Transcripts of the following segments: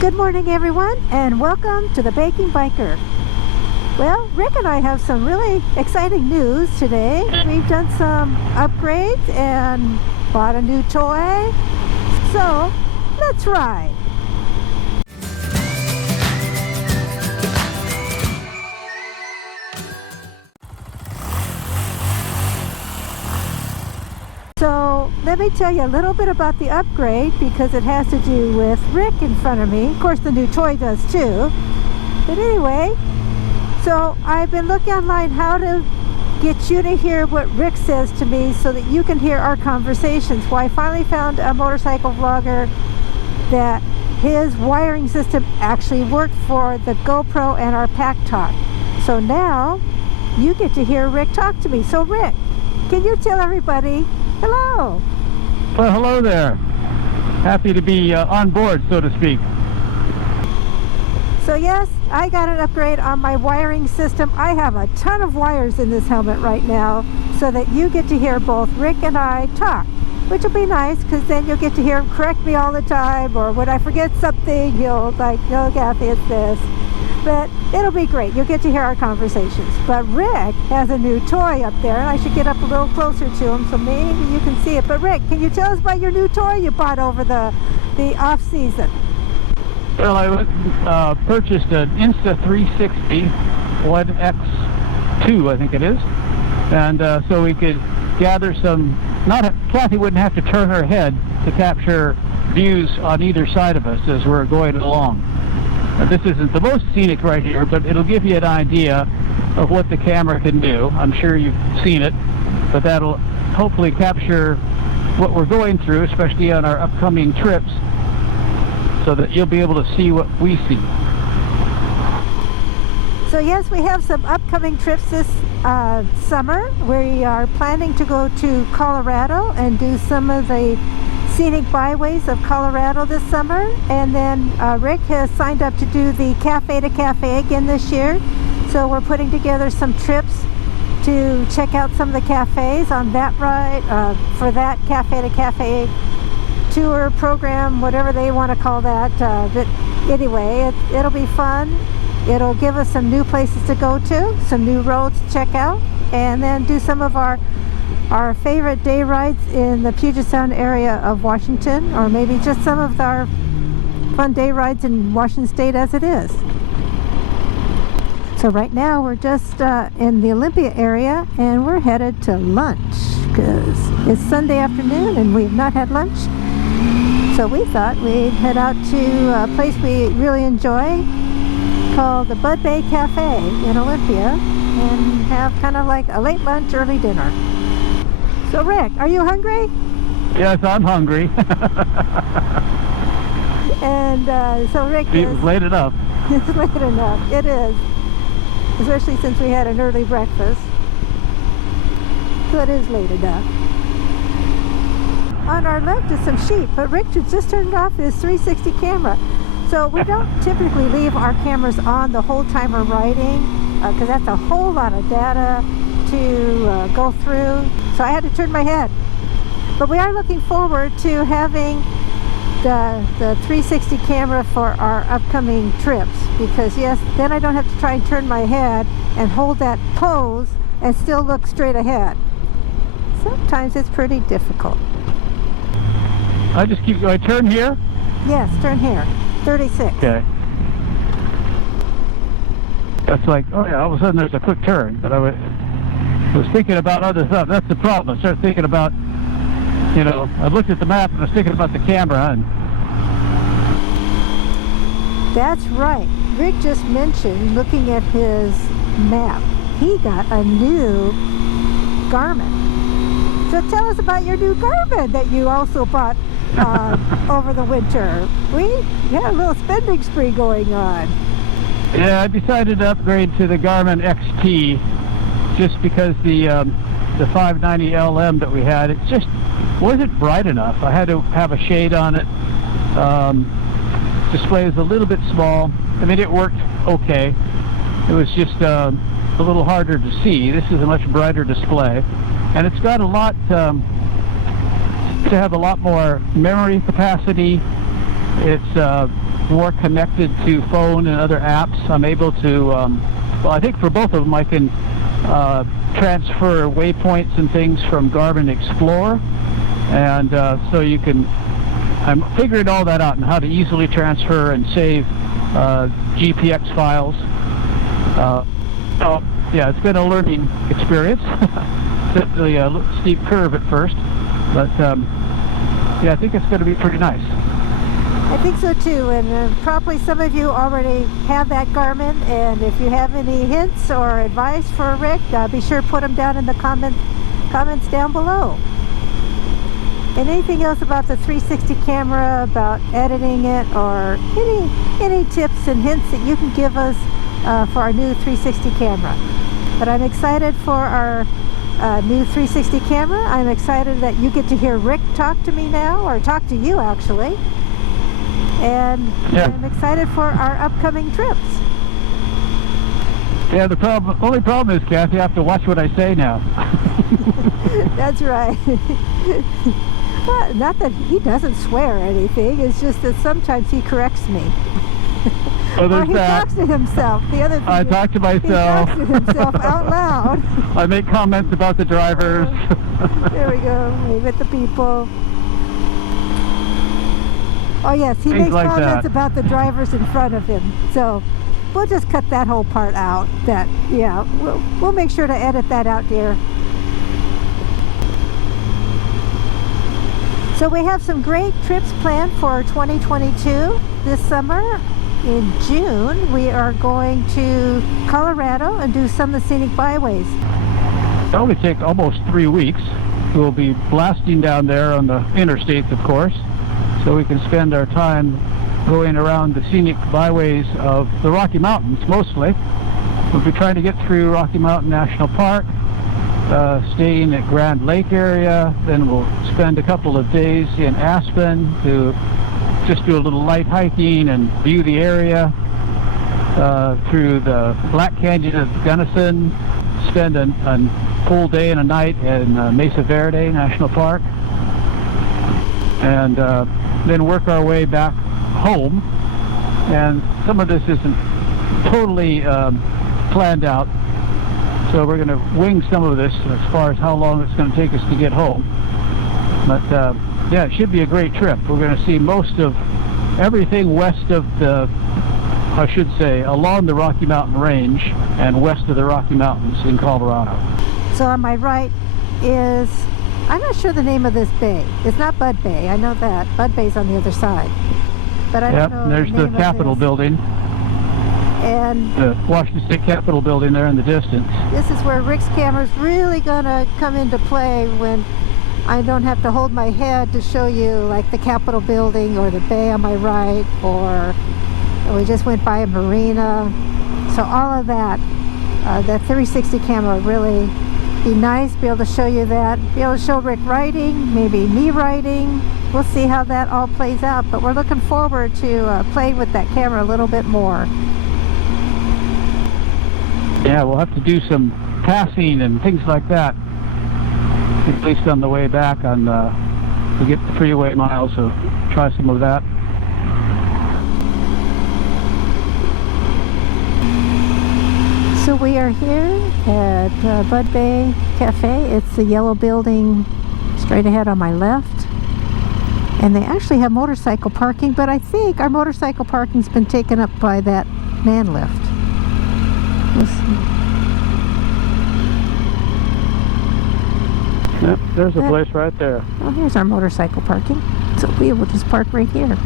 Good morning, everyone, and welcome to the Baking Biker. Well, Rick and I have some really exciting news today. We've done some upgrades and bought a new toy. So, let's ride. So let me tell you a little bit about the upgrade because it has to do with Rick in front of me. Of course, the new toy does too. But anyway, so I've been looking online how to get you to hear what Rick says to me so that you can hear our conversations. Well, I finally found a motorcycle vlogger that his wiring system actually worked for the GoPro and our Pack Talk. So now you get to hear Rick talk to me. So Rick, can you tell everybody hello? Well, hello there. Happy to be on board, so to speak. So yes, I got an upgrade on my wiring system. I have a ton of wires in this helmet right now so that you get to hear both Rick and I talk, which will be nice because then you'll get to hear him correct me all the time, or when I forget something, he'll like, no, Kathy, it's this. But it'll be great. You'll get to hear our conversations. But Rick has a new toy up there, and I should get up a little closer to him so maybe you can see it. But Rick, can you tell us about your new toy you bought over the off-season? Well, I purchased an Insta360 1X2, I think it is. And so we could gather some, Kathy wouldn't have to turn her head to capture views on either side of us as we're going along. This isn't the most scenic right here, but it'll give you an idea of what the camera can do. I'm sure you've seen it, but that'll hopefully capture what we're going through, especially on our upcoming trips, so that you'll be able to see what we see. So yes, we have some upcoming trips this summer. We are planning to go to Colorado and do some of the scenic byways of Colorado this summer, and then Rick has signed up to do the Cafe to Cafe again this year, so we're putting together some trips to check out some of the cafes on that ride for that Cafe to Cafe tour program, whatever they want to call that. But anyway, it'll be fun. It'll give us some new places to go to, some new roads to check out, and then do some of our favorite day rides in the Puget Sound area of Washington, or maybe just some of our fun day rides in Washington State as it is. So right now we're just in the Olympia area, and we're headed to lunch because it's Sunday afternoon and we've not had lunch. So we thought we'd head out to a place we really enjoy called the Bud Bay Cafe in Olympia and have kind of like a late lunch, early dinner. So Rick, are you hungry? Yes, I'm hungry. And so Rick It's late enough. It's late enough. It is. Especially since we had an early breakfast. So it is late enough. On our left is some sheep, but Rick just turned off his 360 camera. So we don't typically leave our cameras on the whole time we're riding because that's a whole lot of data to go through. So I had to turn my head. But we are looking forward to having the 360 camera for our upcoming trips because yes, then I don't have to try and turn my head and hold that pose and still look straight ahead. Sometimes it's pretty difficult. I turn here? Yes, turn here. 36. Okay. That's like, oh yeah, all of a sudden there's a quick turn, but I was thinking about other stuff. That's the problem. I started thinking about, I looked at the map and I was thinking about the camera. And that's right. Rick just mentioned looking at his map. He got a new Garmin. So tell us about your new Garmin that you also bought over the winter. We had a little spending spree going on. Yeah, I decided to upgrade to the Garmin XT just because the 590 LM that we had, it just wasn't bright enough. I had to have a shade on it. Display is a little bit small. I mean, it worked okay. It was just a little harder to see. This is a much brighter display, and it's got a lot to have a lot more memory capacity. It's more connected to phone and other apps. I'm able to, well, I think for both of them I can transfer waypoints and things from Garmin Explorer, and so you can, I'm figuring all that out and how to easily transfer and save GPX files. So yeah, it's been a learning experience. Certainly a steep curve at first, but yeah, I think it's going to be pretty nice. I think so too, and probably some of you already have that Garmin, and if you have any hints or advice for Rick, be sure to put them down in the comments down below. And anything else about the 360 camera, about editing it, or any tips and hints that you can give us for our new 360 camera. But I'm excited for our new 360 camera. I'm excited that you get to hear Rick talk to me now, or talk to you actually. And yeah, I'm excited for our upcoming trips. Yeah, the only problem is, Kathy, I have to watch what I say now. That's right. Well, not that he doesn't swear or anything, it's just that sometimes he corrects me. Or he talks to himself. The other thing I talk to myself. He talks to himself out loud. I make comments about the drivers. There we go, wave at the people. Oh yes, he makes like comments that about the drivers in front of him. So we'll just cut that whole part out. That, yeah, we'll make sure to edit that out, dear. So we have some great trips planned for 2022 this summer. In June, we are going to Colorado and do some of the scenic byways. It'll only take almost 3 weeks. We'll be blasting down there on the interstates, of course, so we can spend our time going around the scenic byways of the Rocky Mountains, mostly. We'll be trying to get through Rocky Mountain National Park, staying at Grand Lake area, then we'll spend a couple of days in Aspen to just do a little light hiking and view the area, through the Black Canyon of Gunnison, spend a full day and a night in Mesa Verde National Park, and then work our way back home. And some of this isn't totally planned out, so we're going to wing some of this as far as how long it's going to take us to get home. But yeah, it should be a great trip. We're going to see most of everything west of the, I should say, along the Rocky Mountain Range and west of the Rocky Mountains in Colorado. So on my right is, I'm not sure the name of this bay. It's not Bud Bay, I know that. Bud Bay's on the other side. But I don't know there's the Capitol building. And the Washington State Capitol building there in the distance. This is where Rick's camera's really gonna come into play, when I don't have to hold my head to show you like the Capitol building or the bay on my right, or we just went by a marina. So all of that, the 360 camera really be nice, be able to show you that, be able to show Rick riding, maybe me riding. We'll see how that all plays out, but we're looking forward to playing with that camera a little bit more. Yeah, we'll have to do some passing and things like that, at least on the way back on to get the freeway miles, so try some of that. So we are here at Bud Bay Cafe. It's the yellow building straight ahead on my left. And they actually have motorcycle parking, but I think our motorcycle parking's been taken up by that man lift. We'll see. Yep, there's a place right there. Well, here's our motorcycle parking. So we will just park right here.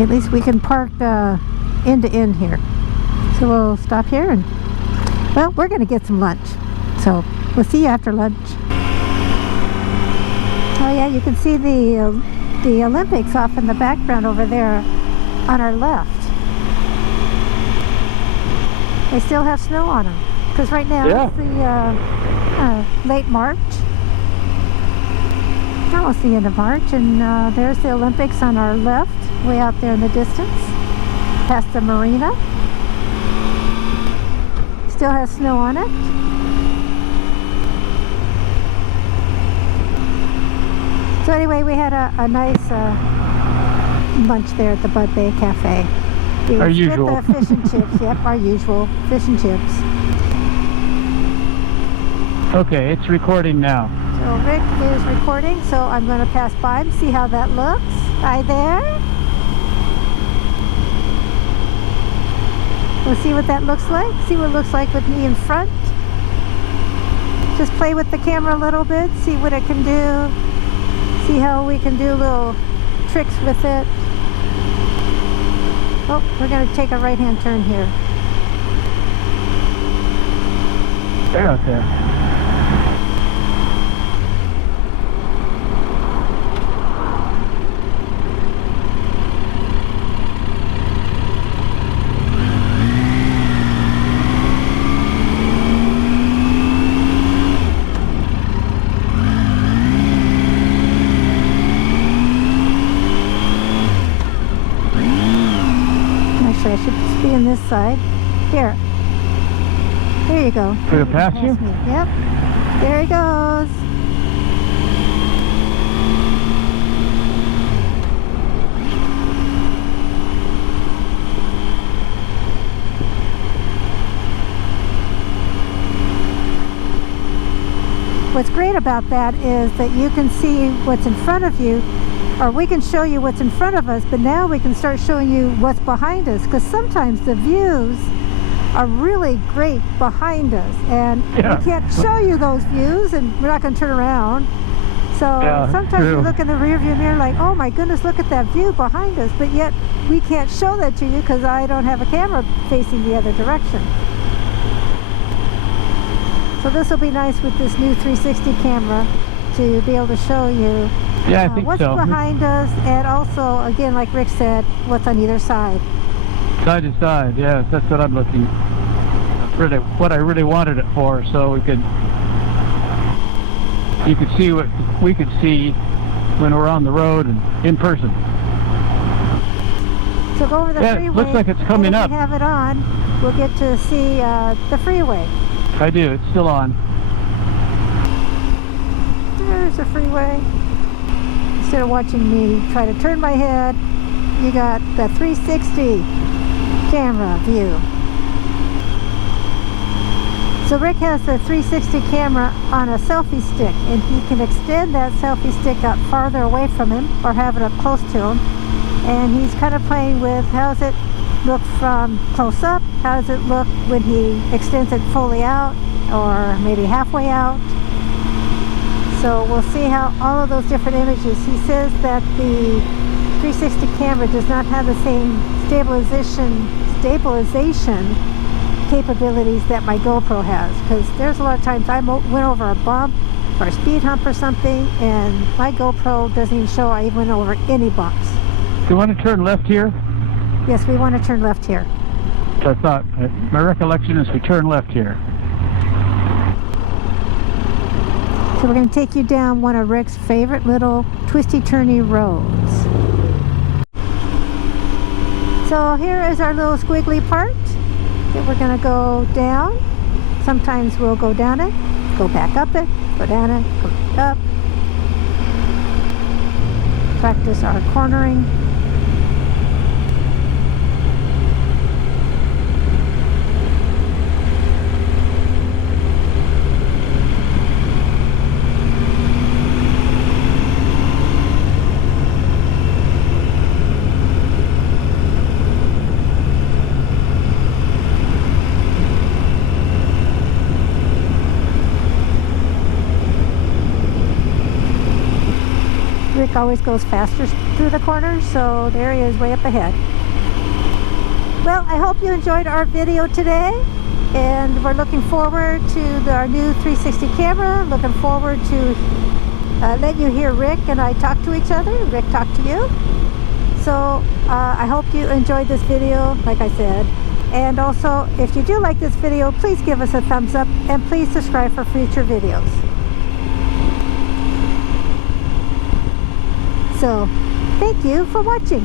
At least we can park end to end here. So we'll stop here and, well, we're going to get some lunch. So we'll see you after lunch. Oh yeah, you can see the Olympics off in the background over there on our left. They still have snow on them, because right now it's the late March, almost the end of March, and there's the Olympics on our left, way out there in the distance, past the marina. Still has snow on it. So anyway, we had a nice lunch there at the Bud Bay Cafe. We Our split usual. the fish and chips. Yep, our usual fish and chips. Okay, it's recording now. So Rick is recording, so I'm going to pass by and see how that looks. Hi there. We'll see what that looks like. See what it looks like with me in front. Just play with the camera a little bit, see what it can do. See how we can do little tricks with it. Oh, we're going to take a right-hand turn here. They're out there. Actually, I should be on this side. Here. There you go. Did it pass you? Me. Yep. There he goes. What's great about that is that you can see what's in front of you, or we can show you what's in front of us, but now we can start showing you what's behind us, because sometimes the views are really great behind us, and Yeah. we can't show you those views, and we're not going to turn around. So Yeah, sometimes true. you look in the rear view mirror like, oh my goodness, look at that view behind us, but yet we can't show that to you because I don't have a camera facing the other direction. So this will be nice with this new 360 camera to be able to show you Yeah, I think what's so. behind us, and also, again, like Rick said, what's on either side. Side to side, yes, that's what I'm looking. Really, what I really wanted it for, so you could see what we could see when we're on the road and in person. So go over the Yeah, it freeway. looks like it's coming and if up. we have it on, we'll get to see the freeway. I do, it's still on. There's the freeway. Instead of watching me try to turn my head, you got the 360 camera view. So Rick has the 360 camera on a selfie stick, and he can extend that selfie stick up farther away from him or have it up close to him. And he's kind of playing with how does it look from close up, how does it look when he extends it fully out or maybe halfway out. So we'll see how all of those different images. He says that the 360 camera does not have the same stabilization capabilities that my GoPro has, because there's a lot of times I went over a bump or a speed hump or something, and my GoPro doesn't even show I even went over any bumps. Do you want to turn left here? Yes, we want to turn left here. I thought, my recollection is we turn left here. So we're going to take you down one of Rick's favorite little twisty-turny roads. So here is our little squiggly part that we're going to go down. Sometimes we'll go down it, go back up it, go down it, go back up. Practice our cornering. Rick always goes faster through the corners, so the area is way up ahead. Well, I hope you enjoyed our video today, and we're looking forward to our new 360 camera. Looking forward to letting you hear Rick and I talk to each other, Rick talk to you. So I hope you enjoyed this video, like I said. And also, if you do like this video, please give us a thumbs up, and please subscribe for future videos. So, thank you for watching.